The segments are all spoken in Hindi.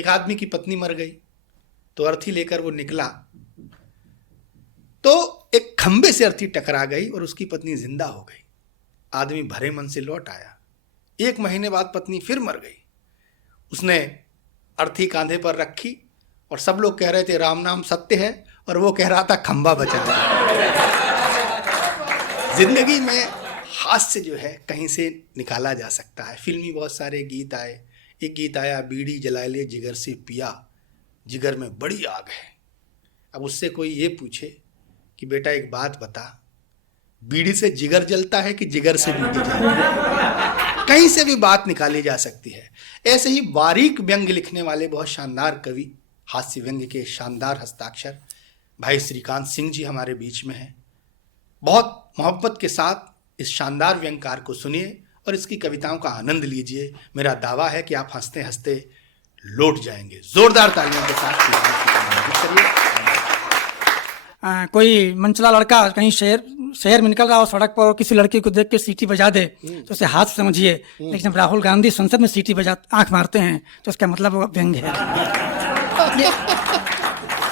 एक आदमी की पत्नी मर गई तो अर्थी लेकर वो निकला तो एक खंबे से अर्थी टकरा गई और उसकी पत्नी जिंदा हो गई। आदमी भरे मन से लौट आया। 1 महीने बाद पत्नी फिर मर गई। उसने अर्थी कांधे पर रखी और सब लोग कह रहे थे राम नाम सत्य है और वो कह रहा था खंबा बचा है। जिंदगी में हास्य जो है कहीं से निकाला जा सकता है। फिल्मी बहुत सारे गीत आए। एक गीत आया, बीड़ी जला ले जिगर से पिया, जिगर में बड़ी आग है। अब उससे कोई ये पूछे कि बेटा एक बात बता, बीड़ी से जिगर जलता है कि जिगर से बीड़ी जलती है? कहीं से भी बात निकाली जा सकती है। ऐसे ही बारीक व्यंग लिखने वाले बहुत शानदार कवि, हास्य व्यंग के शानदार हस्ताक्षर भाई श्रीकांत सिंह जी हमारे बीच में हैं। बहुत मोहब्बत के साथ इस शानदार व्यंगकार को सुनिए और इसकी कविताओं का आनंद लीजिए। मेरा दावा है कि आप हंसते हंसते लौट जाएंगे। जोरदार तालियों के साथ करिए। कोई मनचला लड़का कहीं शहर में निकल रहा हो सड़क पर और किसी लड़की को देख के सीटी बजा दे तो उसे हाथ समझिए, लेकिन जब राहुल गांधी संसद में सीटी बजा आंख मारते हैं तो उसका मतलब वो व्यंग है।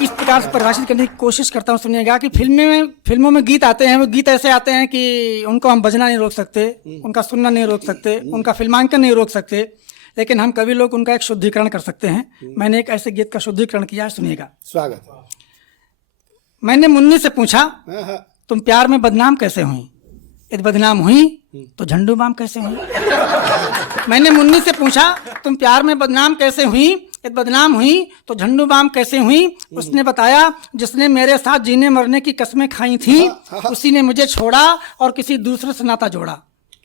इस प्रकार से परिभाषित करने की कोशिश करता हूँ। सुनिएगा कि फिल्मों में गीत आते हैं, वो गीत ऐसे आते हैं कि उनको हम बजना नहीं रोक सकते, उनका सुनना नहीं रोक सकते, उनका फिल्मांकन नहीं रोक सकते, लेकिन हम कवि लोग उनका एक शुद्धिकरण कर सकते हैं। मैंने एक ऐसे गीत का शुद्धिकरण किया है, सुनिएगा। स्वागत। मैंने मुन्नी से पूछा तुम प्यार में बदनाम कैसे हुई? यदि बदनाम हुई तो झंडू बाम कैसे हुई? मैंने मुन्नी से पूछा तुम प्यार में बदनाम कैसे हुई? यदि बदनाम हुई तो झंडू बाम कैसे हुई? उसने बताया जिसने मेरे साथ जीने मरने की कस्में खाई थी उसी ने मुझे छोड़ा और किसी दूसरे से नाता जोड़ा।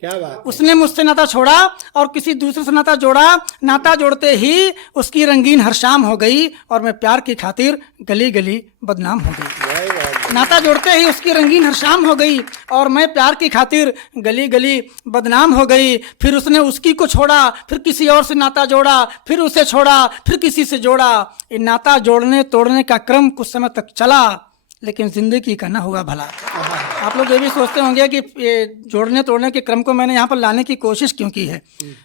क्या बात। उसने मुझसे नाता छोड़ा और किसी दूसरे से नाता जोड़ा। नाता जोड़ते ही उसकी रंगीन हर शाम हो गई और मैं प्यार की खातिर गली गली बदनाम हो गई। नाता जोड़ते ही उसकी रंगीन हर शाम हो गई और मैं प्यार की खातिर गली गली बदनाम हो गई। फिर उसने उसकी को छोड़ा, फिर किसी और से नाता जोड़ा, फिर उसे छोड़ा, फिर किसी से जोड़ा। ये नाता जोड़ने तोड़ने का क्रम कुछ समय तक चला, लेकिन जिंदगी का ना हुआ भला। आप लोग ये भी सोचते होंगे कि ये जोड़ने तोड़ने के क्रम को मैंने यहाँ पर लाने की कोशिश क्यों की है।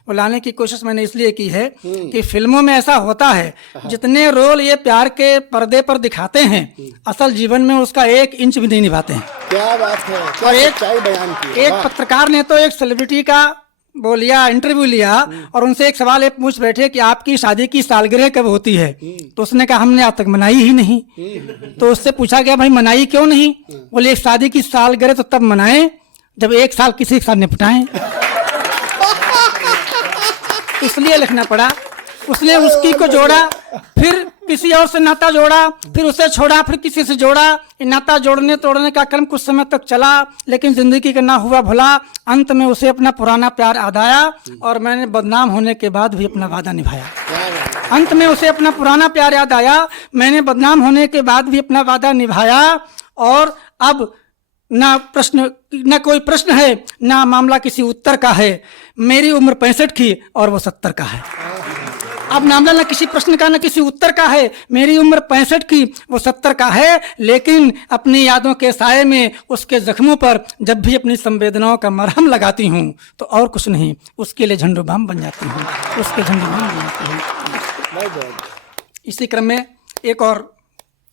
वो लाने की कोशिश मैंने इसलिए की है कि फिल्मों में ऐसा होता है, जितने रोल ये प्यार के पर्दे पर दिखाते हैं असल जीवन में उसका 1 इंच भी नहीं निभाते हैं। क्या बात है। और एक पत्रकार ने तो एक सेलिब्रिटी का वो लिया, इंटरव्यू लिया और उनसे एक सवाल ये पूछ बैठे कि आपकी शादी की सालगिरह कब होती है? तो उसने कहा हमने आज तक मनाई ही नहीं। तो उससे पूछा गया भाई मनाई क्यों नहीं? बोले शादी की सालगिरह तो तब मनाएं जब 1 साल किसी के साथ निपटाएं। इसलिए लिखना पड़ा। उसने उसकी को जोड़ा, फिर किसी और से नाता जोड़ा, फिर उसे छोड़ा, फिर किसी से जोड़ा। नाता जोड़ने तोड़ने का क्रम कुछ समय तक चला, लेकिन जिंदगी का ना हुआ भला। अंत में उसे अपना पुराना प्यार याद आया और मैंने बदनाम होने के बाद भी अपना वादा निभाया। अंत में उसे अपना पुराना प्यार याद आया, मैंने बदनाम होने के बाद भी अपना वादा निभाया। और अब ना कोई प्रश्न है, ना मामला किसी उत्तर का है। मेरी उम्र 65 की और वो 70 का है। अब मामला ना किसी प्रश्न का ना किसी उत्तर का है। मेरी उम्र 65 की वो 70 का है, लेकिन अपनी यादों के साये में उसके जख्मों पर जब भी अपनी संवेदनाओं का मरहम लगाती हूँ तो और कुछ नहीं, उसके लिए झंडू बाम बन जाती हूँ, उसके झंडू बाम बन जाती हूँ। इसी क्रम में एक और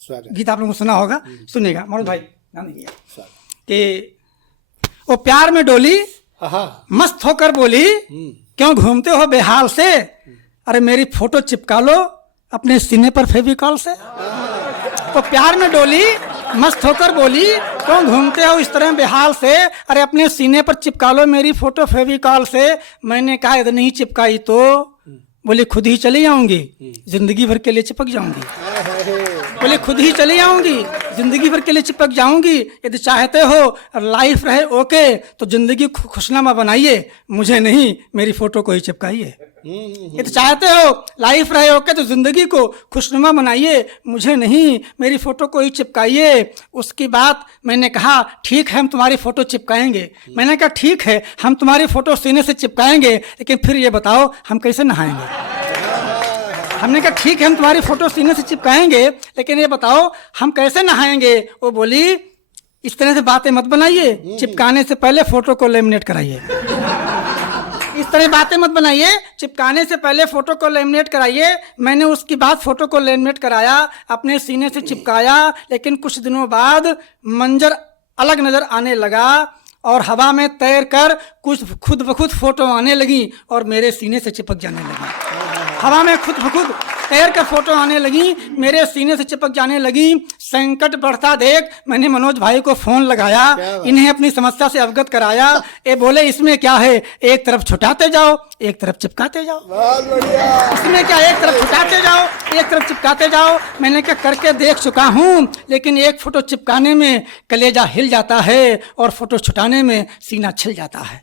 गीत आप लोगों को सुना होगा, सुनिएगा। मनोज भाई कि वो प्यार में डोली मस्त होकर बोली क्यों घूमते हो बेहाल से? अरे मेरी फोटो चिपका लो अपने सीने पर फेविकॉल से। तो प्यार में डोली मस्त होकर बोली क्यों घूमते हो इस तरह बेहाल से? अरे अपने सीने पर चिपका लो मेरी फोटो फेविकॉल से। मैंने कहा यदि नहीं चिपकाई तो? बोले खुद ही चली जाऊंगी, जिंदगी भर के लिए चिपक जाऊंगी। बोले खुद ही चली जाऊंगी, जिंदगी भर के लिए चिपक जाऊंगी। यदि चाहते हो लाइफ रहे ओके तो जिंदगी खुशनुमा बनाइए, मुझे नहीं मेरी फोटो को ही चिपकाइए। यदि चाहते हो लाइफ रहे ओके तो जिंदगी को खुशनुमा बनाइए, मुझे नहीं मेरी फोटो को ही चिपकाइए। उसकी बात मैंने कहा ठीक है हम तुम्हारी फोटो चिपकाएंगे। मैंने कहा ठीक है हम तुम्हारी फोटो सीने से चिपकाएंगे, लेकिन फिर ये बताओ हम कैसे नहाएंगे? हमने कहा ठीक है हम तुम्हारी फोटो सीने से चिपकाएंगे, लेकिन ये बताओ हम कैसे नहाएंगे? वो बोली इस तरह से बातें मत बनाइए, चिपकाने से पहले फोटो को लेमिनेट कराइए। इस तरह बातें मत बनाइए। चिपकाने से पहले फोटो को लेमिनेट कराइए। मैंने उसके बाद फोटो को लेमिनेट कराया, अपने सीने से चिपकाया, लेकिन कुछ दिनों बाद मंजर अलग नजर आने लगा और हवा में तैर कर कुछ खुद ब खुद फोटो आने लगी और मेरे सीने से चिपक जाने लगी। हवा में खुद ब खुद तैर कर फोटो आने लगी, मेरे सीने से चिपक जाने लगी। संकट बढ़ता देख मैंने मनोज भाई को फोन लगाया, इन्हें अपनी समस्या से अवगत कराया। ये बोले इसमें क्या है, एक तरफ छुटाते जाओ एक तरफ चिपकाते जाओ। इसमें क्या, एक तरफ छुटाते जाओ एक तरफ चिपकाते जाओ। मैंने क्या करके देख चुका हूँ, लेकिन एक फोटो चिपकाने में कलेजा हिल जाता है और फोटो छुटाने में सीना छिल जाता है।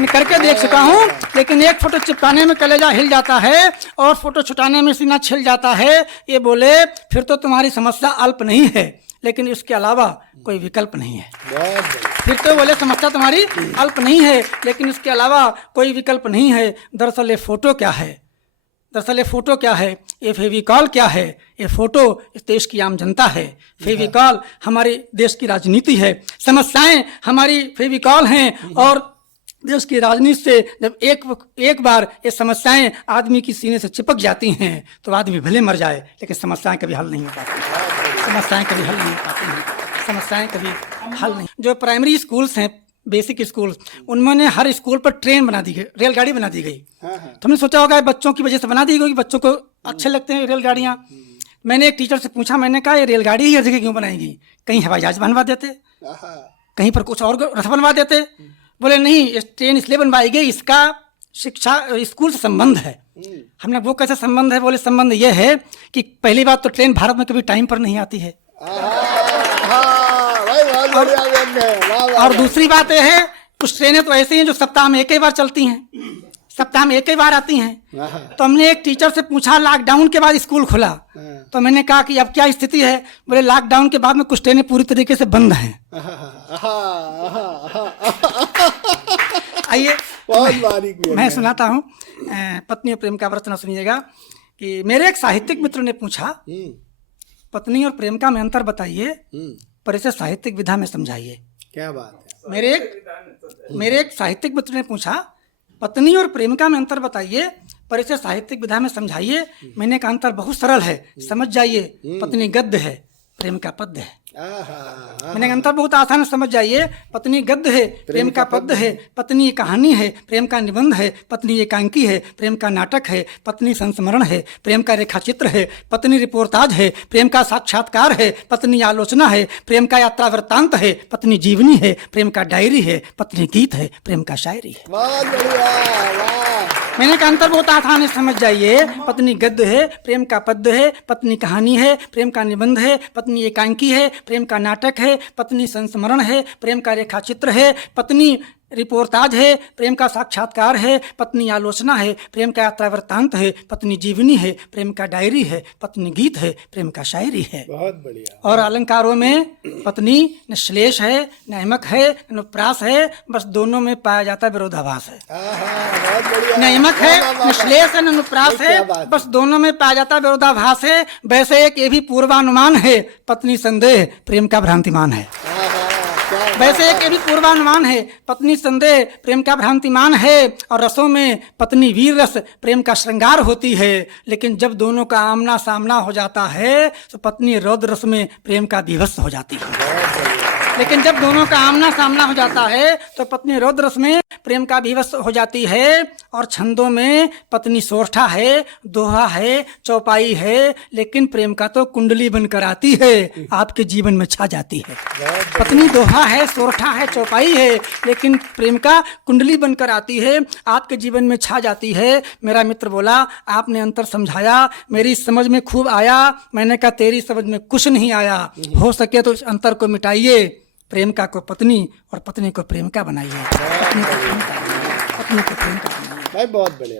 मैं करके देख चुका हूँ, लेकिन एक फोटो चिपकाने में कलेजा हिल जाता है और फोटो छुटाने में सीना छिल जाता है। ये बोले फिर तो तुम्हारी समस्या अल्प नहीं है, लेकिन इसके अलावा कोई विकल्प नहीं है। फिर तो बोले समस्या तुम्हारी अल्प नहीं है, लेकिन इसके अलावा कोई विकल्प नहीं है। दरअसल ये फोटो क्या है, दरअसल ये फोटो क्या है, ये फेविकॉल क्या है। ये फोटो इस देश की आम जनता है, फेविकॉल हमारे देश की राजनीति है, समस्याएं हमारी फेविकॉल हैं। और देश की राजनीति से जब एक बार ये समस्याएं आदमी की सीने से चिपक जाती हैं तो आदमी भले मर जाए, लेकिन समस्याएं कभी हल नहीं हो पाती। समस्याएं कभी हल नहीं हो पाती हैं, समस्याएं कभी हल नहीं। जो प्राइमरी स्कूल्स हैं, बेसिक स्कूल, उनमें हर स्कूल पर ट्रेन बना दी गई, रेलगाड़ी बना दी गई। तो हमने सोचा होगा बच्चों की वजह से बना दी गई, बच्चों को अच्छे लगते हैं रेलगाड़ियाँ। मैंने एक टीचर से पूछा, मैंने कहा ये रेलगाड़ी ही हर जगह क्यों बनाई गई, कहीं हवाई जहाज बनवा देते, कहीं पर कुछ और रथ बनवा देते। बोले नहीं, ये ट्रेन इसलिए बनवाई गई, इसका शिक्षा स्कूल से संबंध है। हमने वो कैसे संबंध है, बोले संबंध ये है कि पहली बात तो ट्रेन भारत में कभी टाइम पर नहीं आती है, और दूसरी बात यह है कुछ ट्रेनें तो ऐसी हैं जो सप्ताह में एक ही बार चलती हैं, सप्ताह में एक ही बार आती हैं। तो हमने एक टीचर से पूछा, लॉकडाउन के बाद स्कूल खुला, तो मैंने कहा कि अब क्या स्थिति है। बोले लॉकडाउन के बाद में कुछ ट्रेनें पूरी तरीके से बंद हैं। आइए मैं सुनाता हूँ पत्नी और प्रेम का प्रश्न, सुनिएगा कि मेरे एक साहित्यिक मित्र ने पूछा, पत्नी और प्रेम का में अंतर बताइए, पर इसे साहित्यिक विधा में समझाइए। क्या बात है। मेरे एक साहित्यिक मित्र ने पूछा, पत्नी और प्रेमिका में अंतर बताइए, पर इसे साहित्यिक विधा में समझाइए। मैंने कहा अंतर बहुत सरल है, समझ जाइए, पत्नी गद्य है प्रेमिका पद्य है। मैंने कहा अंतर बहुत आसान है, समझ जाइए, पत्नी गद्य है प्रेमिका पद्य है, पत्नी कहानी है प्रेम का निबंध है, पत्नी एकांकी है प्रेम का नाटक है, पत्नी संस्मरण है प्रेम का रेखा चित्र है, पत्नी रिपोर्टाज है प्रेम का साक्षात्कार है, पत्नी आलोचना है प्रेम का यात्रा वृत्तांत है, पत्नी जीवनी है प्रेम का डायरी है, पत्नी गीत है प्रेम का शायरी है। मैंने कहा अंतर बहुत आसान है, समझ जाइए, पत्नी गद्य है प्रेम का पद्य है, पत्नी कहानी है प्रेम का निबंध है, पत्नी एकांकी है प्रेम का नाटक है, पत्नी संस्मरण है प्रेम का रेखा चित्र है, पत्नी रिपोर्टाज है प्रेम का साक्षात्कार है, पत्नी आलोचना है प्रेम का यात्रा वृत्तांत है, पत्नी जीवनी है प्रेम का डायरी है, पत्नी गीत है प्रेम का शायरी है। बहुत बढ़िया। और अलंकारों में पत्नी न श्लेष है न यमक है न अनुप्रास है, बस दोनों में पाया जाता है विरोधाभास है। न यमक है न श्लेष है न अनुप्रास है, बस दोनों में पाया जाता है विरोधाभास है। वैसे एक ये भी पूर्वानुमान है, पत्नी संदेह प्रेम का भ्रांतिमान है। वैसे एक ये भी पूर्वानुमान है, पत्नी संदेह प्रेम का भ्रांतिमान है। और रसों में पत्नी वीर रस प्रेम का श्रृंगार होती है, लेकिन जब दोनों का आमना सामना हो जाता है तो पत्नी रौद्र रस में प्रेम का विवश हो जाती है। लेकिन जब दोनों का आमना सामना हो जाता है तो पत्नी रौद्र रस में प्रेम का विवश हो जाती है। और छंदों में पत्नी सोरठा है, दोहा है, चौपाई है, लेकिन प्रेम का तो कुंडली बनकर आती है, आपके जीवन में छा जाती है। पत्नी दोहा है, सोरठा है, चौपाई है, लेकिन प्रेम का कुंडली बनकर आती है, आपके जीवन में छा जाती है। मेरा मित्र बोला, आपने अंतर समझाया, मेरी समझ में खूब आया। मैंने कहा तेरी समझ में कुछ नहीं आया, हो सके तो इस अंतर को मिटाइए, प्रेमिका को पत्नी और पत्नी को प्रेमिका बनाइए, पत्नी को प्रेमिका बनाइए। बहुत बढ़िया।